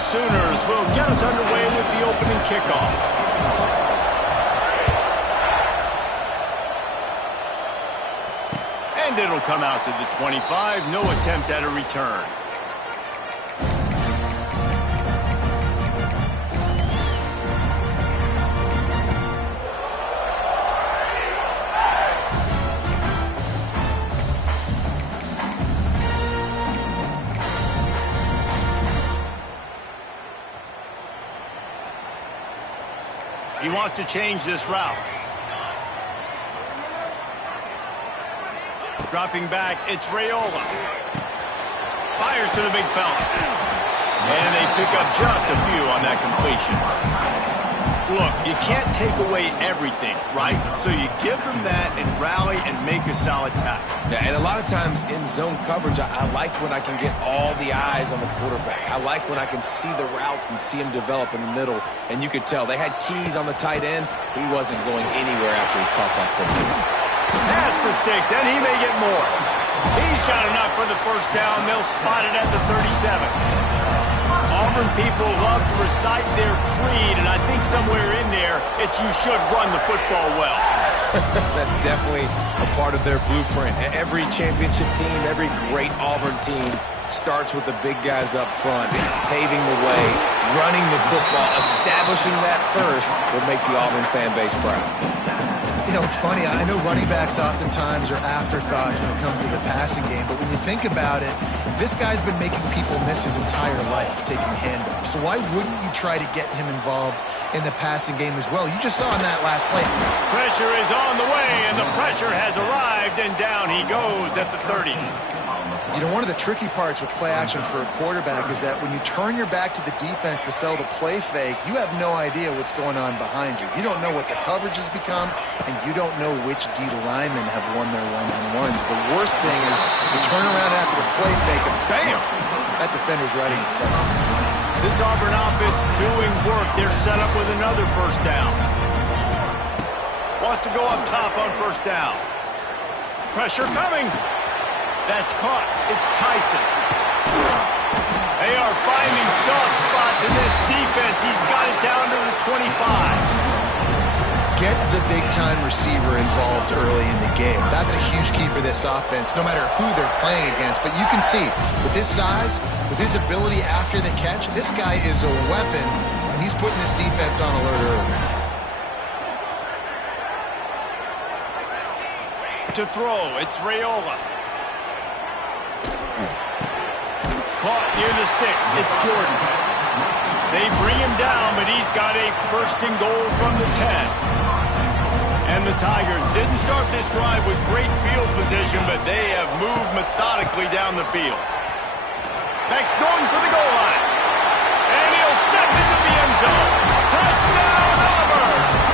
Sooners will get us underway with the opening kickoff. And it'll come out to the 25. No attempt at a return. He wants to change this route. Dropping back, it's Raiola. Fires to the big fella. And they pick up just a few on that completion. Look, you can't take away everything, right? So you give them that and rally and make a solid tackle. Yeah, and a lot of times in zone coverage, I like when I can get all the eyes on the quarterback. I like when I can see the routes and see him develop in the middle. And you could tell they had keys on the tight end. He wasn't going anywhere after he caught that football. Pass the sticks, and he may get more. He's got enough for the first down. They'll spot it at the 37. Auburn people love to recite their creed, and I think somewhere in there, it's you should run the football well. That's definitely a part of their blueprint. Every championship team, every great Auburn team starts with the big guys up front, paving the way, running the football, establishing that first will make the Auburn fan base proud. You know, it's funny. I know running backs oftentimes are afterthoughts when it comes to the passing game, but when you think about it, this guy's been making people miss his entire life taking handoffs. So why wouldn't you try to get him involved in the passing game as well? You just saw in that last play. Pressure is on the way, and the pressure has arrived, and down he goes at the 30. You know, one of the tricky parts with play action for a quarterback is that when you turn your back to the defense to sell the play fake, you have no idea what's going on behind you. You don't know what the coverage has become, and you don't know which D linemen have won their one-on-ones. The worst thing is you turn around after the play fake, and bam! That defender's right in your face. This Auburn offense doing work. They're set up with another first down. Wants to go up top on first down. Pressure coming. That's caught. It's Tyson. They are finding soft spots in this defense. He's got it down to the 25. Get the big-time receiver involved early in the game. That's a huge key for this offense, no matter who they're playing against. But you can see, with his size, with his ability after the catch, this guy is a weapon, and he's putting this defense on alert early. To throw, it's Raiola. Caught near the sticks. It's Jordan. They bring him down, but he's got a first and goal from the 10. And the Tigers didn't start this drive with great field position, but they have moved methodically down the field. Max going for the goal line. And he'll step into the end zone. Touchdown, Auburn!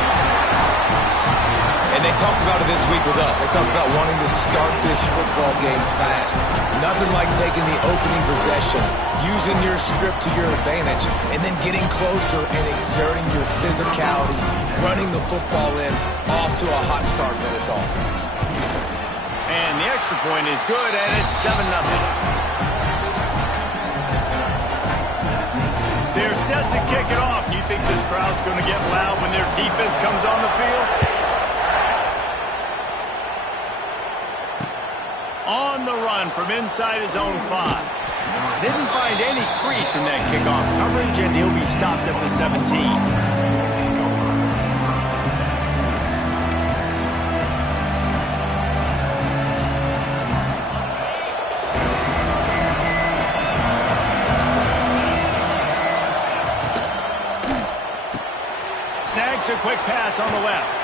And they talked about it this week with us. They talked about wanting to start this football game fast. Nothing like taking the opening possession, using your script to your advantage, and then getting closer and exerting your physicality, running the football in, off to a hot start for this offense. And the extra point is good, and it's 7-0. They're set to kick it off. You think this crowd's going to get loud when their defense comes on the field? On the run from inside his own 5. Didn't find any crease in that kickoff coverage, and he'll be stopped at the 17. Snags a quick pass on the left.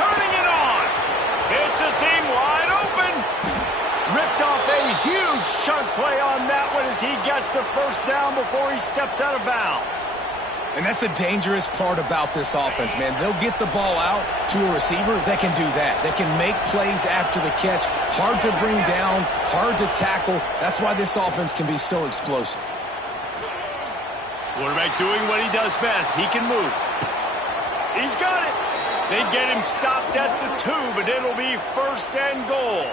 Turning it on. It's a seam wide open. Ripped off a huge chunk play on that one as he gets the first down before he steps out of bounds. And that's the dangerous part about this offense, man. They'll get the ball out to a receiver that can do that. They can make plays after the catch. Hard to bring down, hard to tackle. That's why this offense can be so explosive. Quarterback doing what he does best. He can move. He's got it. They get him stopped at the 2, but it'll be first and goal.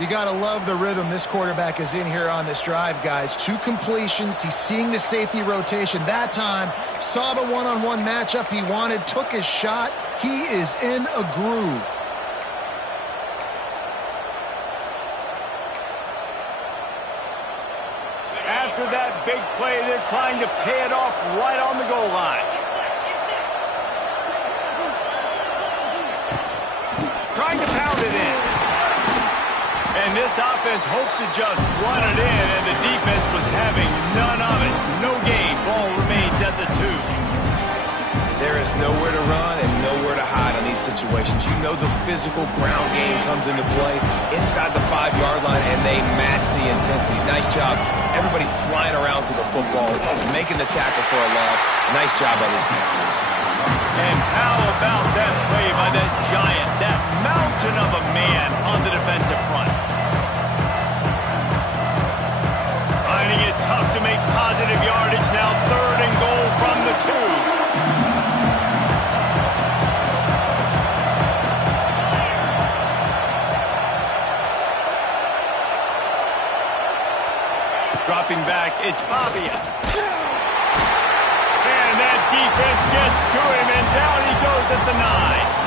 You got to love the rhythm this quarterback is in here on this drive, guys. 2 completions. He's seeing the safety rotation that time. Saw the one-on-one matchup he wanted. Took his shot. He is in a groove. After that big play, they're trying to pay it off right on the goal line. Trying to pound it in. And this offense hoped to just run it in, and the defense was having none of it. No gain. Ball remains at the 2. There is nowhere to run and nowhere to hide on these situations. You know the physical ground game comes into play inside the 5-yard line, and they match the intensity. Nice job. Everybody flying around to the football, making the tackle for a loss. Nice job by this defense. And how about that play by that giant, that mountain of a man on the defensive front? Finding it tough to make positive yardage now. 3rd and goal from the 2. Dropping back, it's Pavia. And that defense gets to him, and down he goes at the 9.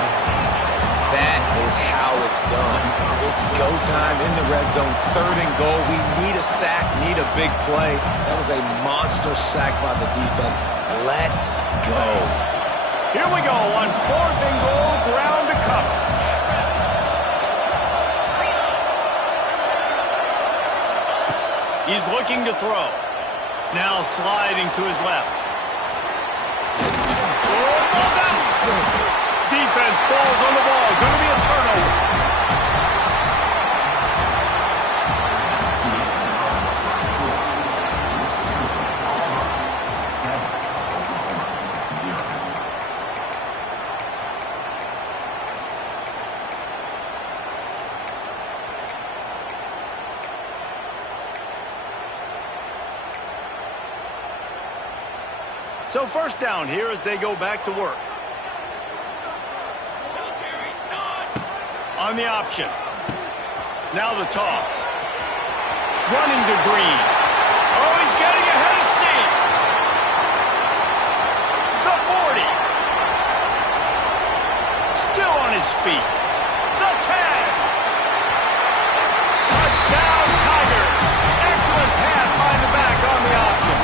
That is how it's done. It's go time in the red zone. 3rd and goal. We need a sack, need a big play. That was a monster sack by the defense. Let's go. Here we go on 4th and goal, ground to cover. He's looking to throw. Now sliding to his left. Oh, ball's out! Defense falls on the ball. Going to be a turnover. So 1st down here as they go back to work. On the option. Now the toss. Running to Green. Oh, he's getting ahead of steam. The 40. Still on his feet. The 10. Touchdown, Tiger. Excellent pass by the back on the option.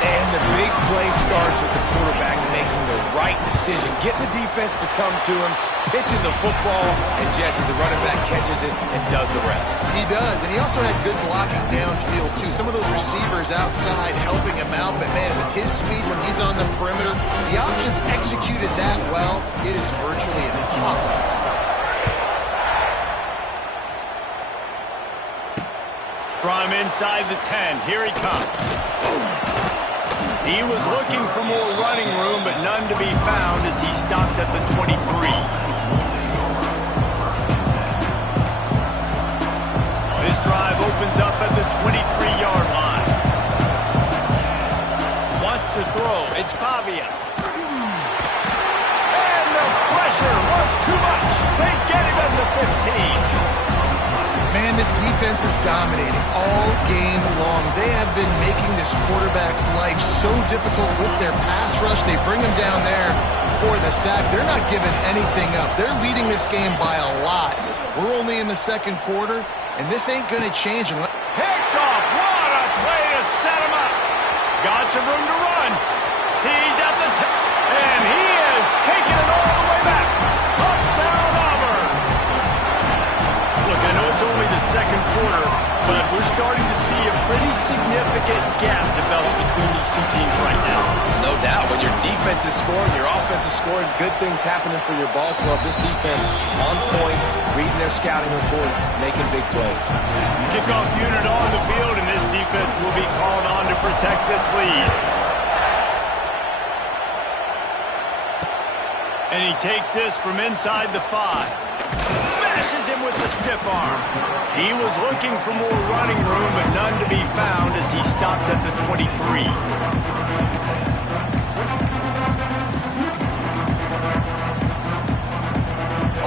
And the big play starts with the quarterback making the right decision, getting the defense to come to him, pitching the football, and Jesse, the running back, catches it and does the rest. He does, and he also had good blocking downfield, too. Some of those receivers outside helping him out, but, man, with his speed when he's on the perimeter, the options executed that well. It is virtually impossible to stop. From inside the 10, here he comes. He was looking for more running room, but none to be found as he stopped at the 23. This drive opens up at the 23-yard line. Wants to throw. It's Pavia. And the pressure was too much. They get him at the 15. Man, this defense is dominating all game long. They have been making this quarterback's life so difficult with their pass rush. They bring him down there for the sack. They're not giving anything up. They're leading this game by a lot. We're only in the 2nd quarter, and this ain't going to change. Picked off. What a play to set him up. Got some room to run. He's at the and he is taking it all the way back. Touchdown, Auburn. Look, I know it's only the 2nd quarter, but we're starting to see a pretty significant gap develop between these two teams right now. No doubt. When your defense is scoring, your offense is scoring, good things happening for your ball club. This defense on point, reading their scouting report, making big plays. Kickoff unit on the field, and this defense will be called on to protect this lead. And he takes this from inside the 5. Smashes him with the stiff arm. He was looking for more running room, but none to be found as he stopped at the 23.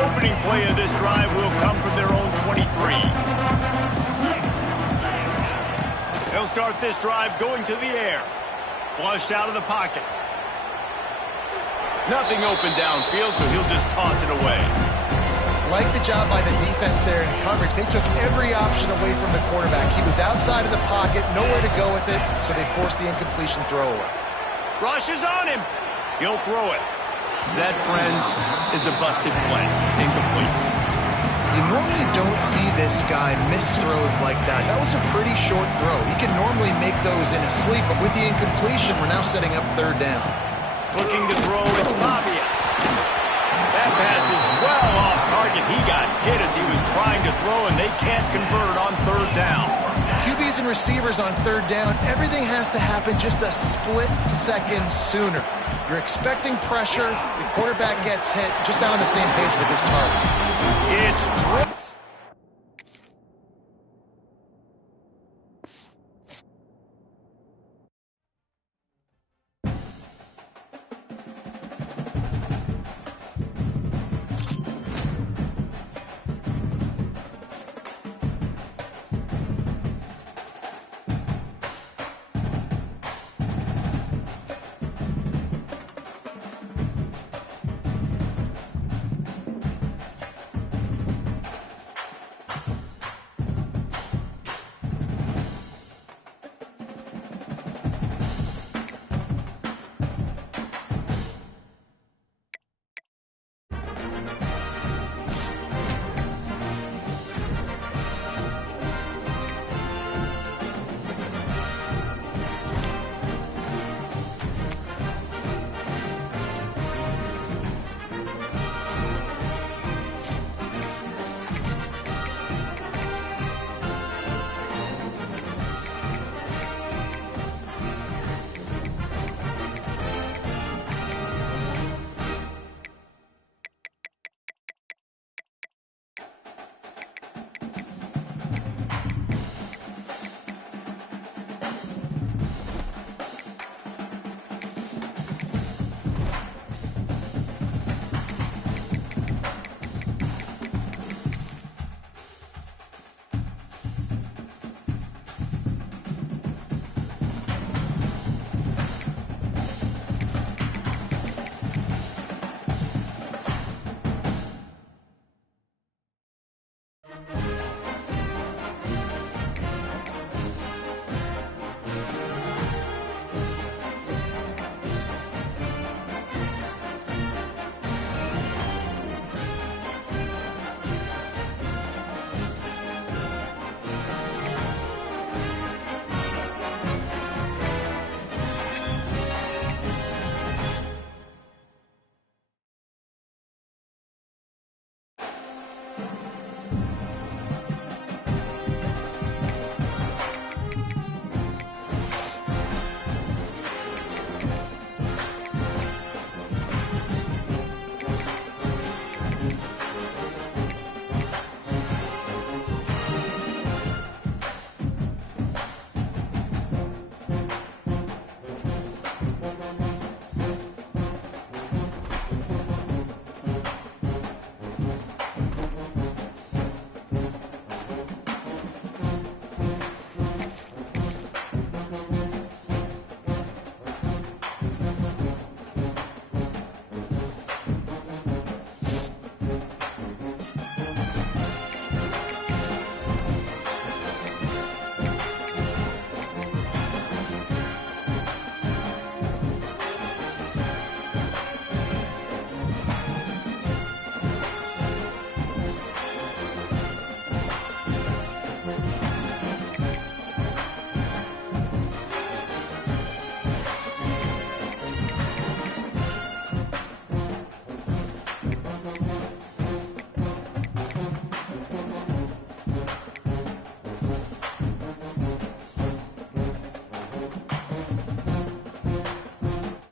Opening play of this drive will come from their 3. They'll start this drive going to the air. Flushed out of the pocket. Nothing open downfield, so he'll just toss it away. Like the job by the defense there in coverage. They took every option away from the quarterback. He was outside of the pocket, nowhere to go with it, so they forced the incompletion throw away. Rush is on him. He'll throw it. That, friends, is a busted play. Incomplete. You normally don't see this guy miss throws like that. That was a pretty short throw. He can normally make those in his sleep, but with the incompletion, we're now setting up 3rd down. Looking to throw, it's Pavia. That pass is well off target. He got hit as he was trying to throw, and they can't convert on 3rd down. QBs and receivers on 3rd down, everything has to happen just a split second sooner. You're expecting pressure, the quarterback gets hit, just not on the same page with this target. It's